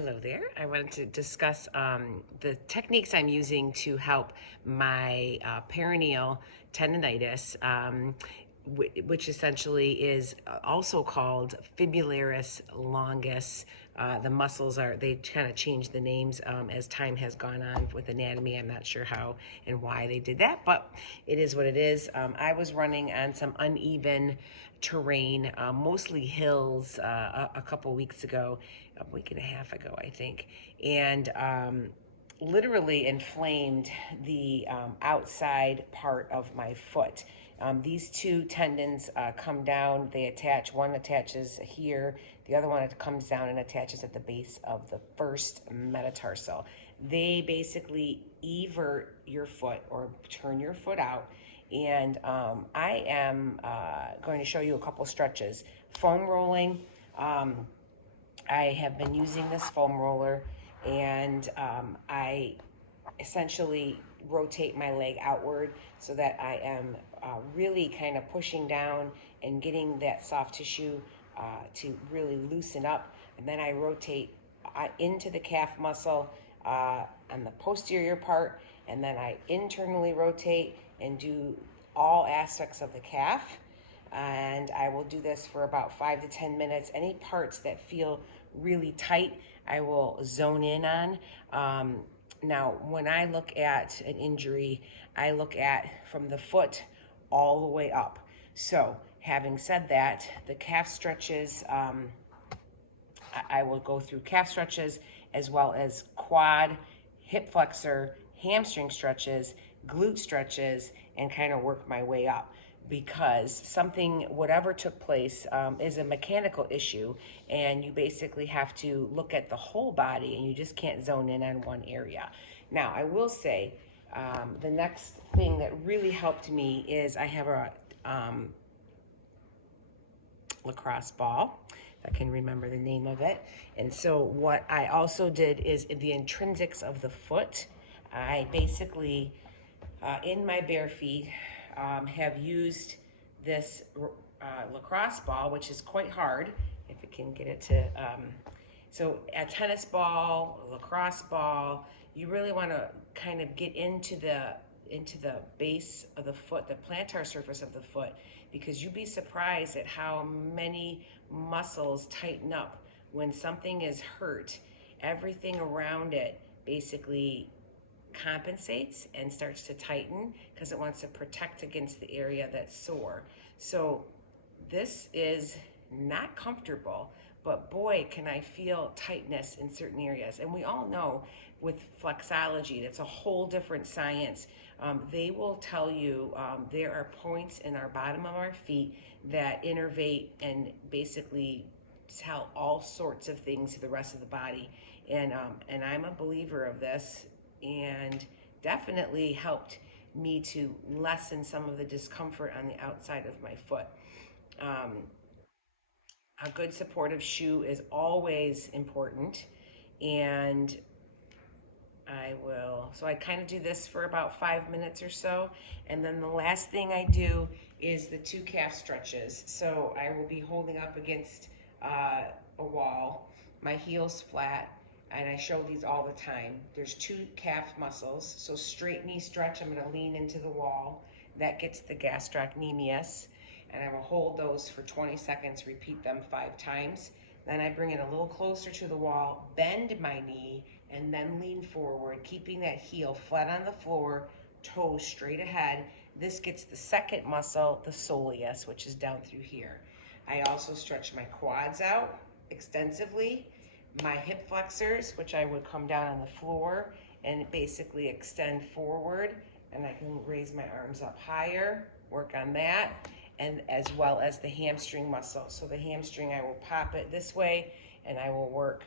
Hello there. I wanted to discuss the techniques I'm using to help my peroneal tendonitis, which essentially is also called Fibularis longus. The muscles they kind of changed the names as time has gone on with anatomy. I'm not sure how and why they did that, but it is what it is. I was running on some uneven terrain, mostly hills, a couple weeks ago, a week and a half ago, I think, and literally inflamed the outside part of my foot. These two tendons come down, they attach. One attaches here, the other one comes down and attaches at the base of the first metatarsal. They basically evert your foot or turn your foot out. And I am going to show you a couple stretches. Foam rolling. I have been using this foam roller, and I essentially rotate my leg outward so that I am really kind of pushing down and getting that soft tissue to really loosen up. And then I rotate into the calf muscle on the posterior part, and then I internally rotate and do all aspects of the calf. And I will do this for about 5 to 10 minutes. Any parts that feel really tight, I will zone in on. Now, when I look at an injury, I look at from the foot all the way up. So, having said that, the calf stretches, I will go through calf stretches as well as quad, hip flexor, hamstring stretches, glute stretches, and kind of work my way up, because whatever took place is a mechanical issue, and you basically have to look at the whole body, and you just can't zone in on one area. Now, I will say the next thing that really helped me is I have a lacrosse ball. I can remember the name of it. And so what I also did is in the intrinsics of the foot, I basically, in my bare feet, have used this lacrosse ball, which is quite hard, if it can get it to, so a tennis ball, a lacrosse ball, you really want to kind of get into the base of the foot, the plantar surface of the foot, because you'd be surprised at how many muscles tighten up when something is hurt. Everything around it basically compensates and starts to tighten because it wants to protect against the area that's sore. So this is not comfortable, but boy, can I feel tightness in certain areas. And we all know with flexology, that's a whole different science. They will tell you there are points in our bottom of our feet that innervate and basically tell all sorts of things to the rest of the body. And I'm a believer of this, and definitely helped me to lessen some of the discomfort on the outside of my foot. A good supportive shoe is always important, and I kind of do this for about 5 minutes or so, and then the last thing I do is the 2 calf stretches. So I will be holding up against a wall, my heels flat, and I show these all the time. There's 2 calf muscles, so straight knee stretch, I'm gonna lean into the wall. That gets the gastrocnemius, and I will hold those for 20 seconds, repeat them 5 times. Then I bring it a little closer to the wall, bend my knee, and then lean forward, keeping that heel flat on the floor, toes straight ahead. This gets the second muscle, the soleus, which is down through here. I also stretch my quads out extensively, my hip flexors, which I would come down on the floor and basically extend forward, and I can raise my arms up higher, work on that, and as well as the hamstring muscle. So the hamstring, I will pop it this way, and I will work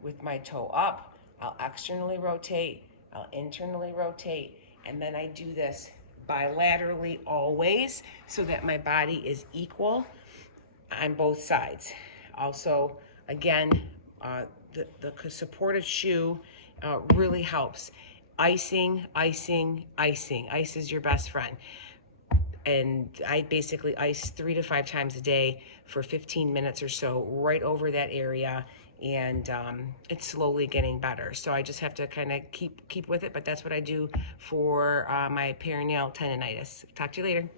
with my toe up. I'll externally rotate, I'll internally rotate, and then I do this bilaterally always so that my body is equal on both sides. Also, again, the supportive shoe really helps. Icing, icing, icing. Ice is your best friend. And I basically ice 3 to 5 times a day for 15 minutes or so right over that area. and it's slowly getting better. So I just have to kind of keep with it, but that's what I do for my peroneal tendonitis. Talk to you later.